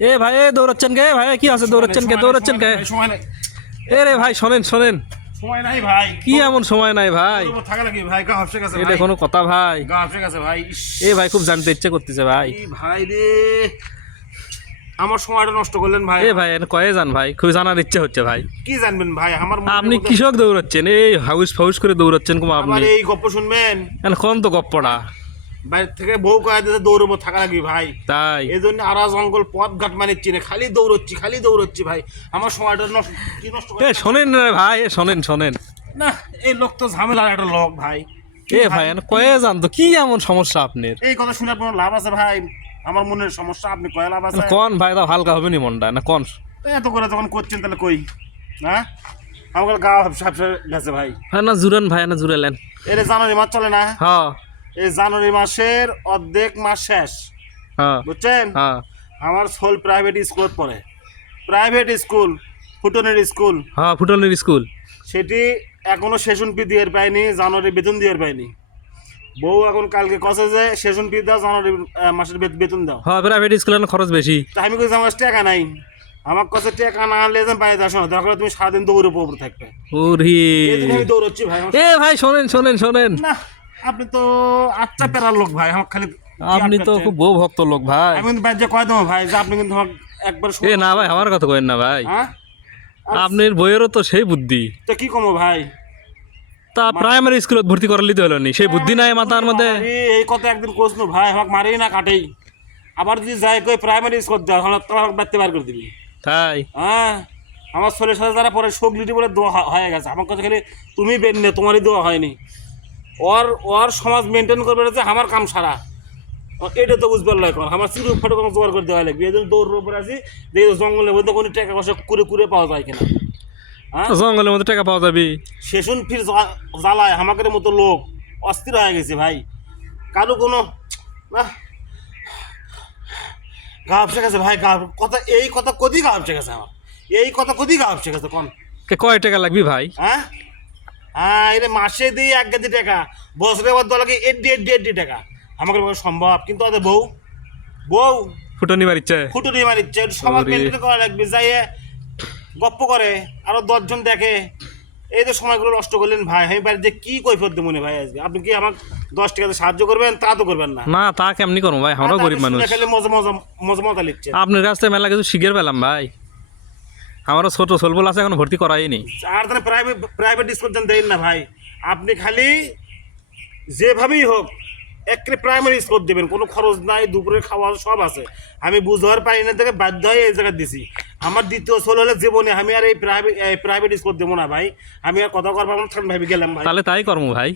এ ভাই এ দৌড়াচ্ছেন কে? ভাই কি আছে দৌড়াচ্ছেন কে? দৌড়াচ্ছেন কে? এ রে ভাই শোনেন শোনেন। সময় নাই ভাই। কি এমন সময় নাই ভাই? থাকা লাগি ভাই গা হপসে গেছে এটা কোনো কথা ভাই। গা হপসে গেছে ভাই এ ভাই খুব জানতে ইচ্ছে করতেছে ভাই। এই ভাই রে আমার সময়টা নষ্ট করলেন ভাই। এ ভাই কয়ে যান ভাই খুব জানার ইচ্ছে হচ্ছে ভাই। কি জানবেন ভাই? আমার আপনি কৃষক দৌড়াচ্ছেন? এই হাউস ফাউস করে দৌড়াচ্ছেন আবার আপনি এই গপ্প শুনবেন। এখন কোন তো গপ্পটা। বাইরে থেকে বউ কয়ে দিতে দৌড়বো থাকা লাগি ভাই। তাই। এই জন্য আরা জঙ্গল পথ ঘাট মানিচ্ছি না খালি দৌড়চ্ছি খালি দৌড়চ্ছি ভাই। আমার সময়টা নষ্ট কি নষ্ট এ শোনেন রে ভাই এ শোনেন শোনেন। না এই লোক তো ঝামেলার একটা লোক ভাই। এ ভাই? কয়ে যান তো কি এমন সমস্যা আপনার? এই কথা শুনে কোনো লাভ আছে ভাই। আমার মনের সমস্যা আপনি কয়ে লাভ আছে? কোন ভাই তা হালকা হবে নি মনটা না কোন। এত করে যখন করছেন তাহলে কই? হ্যাঁ? আমার গা হাফসে গেছে ভাই। হ্যাঁ না জুড়েন ভাই না জুড়েলেন এর জানুয়ারি মাস চলে না? হ্যাঁ। এই জানুয়ারি মাসের অর্ধেক মাস শেষ। হ্যাঁ। বুঝছেন? হ্যাঁ। আমার সোল প্রাইভেট স্কুল পড়ে। প্রাইভেট স্কুল ফুটনের স্কুল হ্যাঁ ফুটনের স্কুল সেটি এখনও সেশন ফি দিয়ে পাইনি জানুয়ারি বেতন দিয়ে পাইনি। বউ এখন কালকে কষে যে সেশন ফি দাও জানুয়ারি মাসের বেতন দাও। হ্যাঁ প্রাইভেট স্কুলের খরচ বেশি। তা আমি কইছি আমার টাকা নাই। আমার কাছে টাকা না আনলে যেন পাই দাও শোনো দরকার তুমি সারাদিন দৌড়ে উপর থাকবে। ওরে। দৌড়চ্ছি ভাই এ ভাই শোনেন শোনেন শোনেন। না। আপনি তো আচ্ছা পেরার লোক ভাই আমার খালি আপনি তো খুব বউ ভক্ত লোক ভাই। আমি কিন্তু কয় দেবো ভাই যে আপনি কিন্তু একবার এ না ভাই আমার কথা না ভাই। হ্যাঁ? আপনার বইয়েরও তো সেই বুদ্ধি। তো কি কমো ভাই? তা প্রাইমারি স্কুলত ভর্তি হলো নি সেই বুদ্ধি নাই মাথার মধ্যে। এই কথা একদিন কোসনো ভাই আমাকে মারি না কাটেই। আবার যদি যাই কই প্রাইমারি স্কুল দেওয়া হলে তোরা আমাকে বাড়তে বার করে দিবি। তাই? হ্যাঁ? আমার ছেলের সাথে যারা পরে শোক লিটি বলে দোয়া হয়ে গেছে। আমার কাছে খালি তুমি বেন নে তোমারই দোয়া হয়নি। ওর ওর সমাজ মেনটেন করবে যে আমার কাম সারা। এটা তো বুঝবার লাগে কর আমার চিরু ফটো কোনো জোগাড় করে দেওয়া লাগবে। এই জন্য দৌড়ের উপরে আছি দেখি জঙ্গলের মধ্যে কোনো টাকা পয়সা কুড়ে কুড়ে পাওয়া যায় কিনা। হ্যাঁ? জঙ্গলের মধ্যে টাকা পাওয়া যাবে। সেশন ফির জ্বা- জ্বালায় আমাদের মতো লোক। অস্থির হয়ে গেছে ভাই। কারও কোনো গা আপসে গেছে ভাই গা কথা এই কথা কদি গা আপসে গেছে আমার। এই কথা কদি গা আপসে গেছে কোন? কে কয় টাকা লাগবে ভাই? হ্যাঁ? হ্যাঁ এটা মাসে দিই এক গাদি টাকা। বছরে আবার দলাকে এড্ডি এড্ডি এড্ডি টাকা? আমাকে পক্ষে সম্ভব? কিন্তু ওদের বউ বউ। ফুটনি মারিচ্ছে ফুটুনি মারিচ্ছে একটু সমাজ ওরে। মেনটেন করা লাগবে যাইয়ে গপ্প করে আরও দশজন দেখে। এই তো সময়গুলো নষ্ট করলেন ভাই আমি বাড়ি যে কি কৈফত দেবো মনে ভাই আজকে? আপনি কি আমাকে দশ টাকাতে সাহায্য করবেন? তা তো করবেন না। না তা কেমনি করব ভাই? আমরাও গরিব মানুষ। মজা মজা মজা মজা লিখছে। আপনার কাছ থেকে মেলা কিছু শিখের পেলাম ভাই। আমারও ছোট সোলবল আছে এখন ভর্তি করাইনি। আর তাহলে প্রাইভেট প্রাইভেট স্কুল দেন দেন না ভাই। আপনি খালি যেভাবেই হোক একরে প্রাইমারি স্কুল দেবেন। কোনো খরচ নাই দুপুরের খাওয়া সব আছে। আমি বুঝতে পারি না থেকে বাধ্য হয়ে এই জায়গায় দিছি। আমার দ্বিতীয় সোল হলে জীবনে আমি আর এই প্রাইভেট প্রাইভেট স্কুল দেবো না ভাই। আমি আর কথা করব না ভাবি গেলাম ভাই। তাহলে তাই করব ভাই।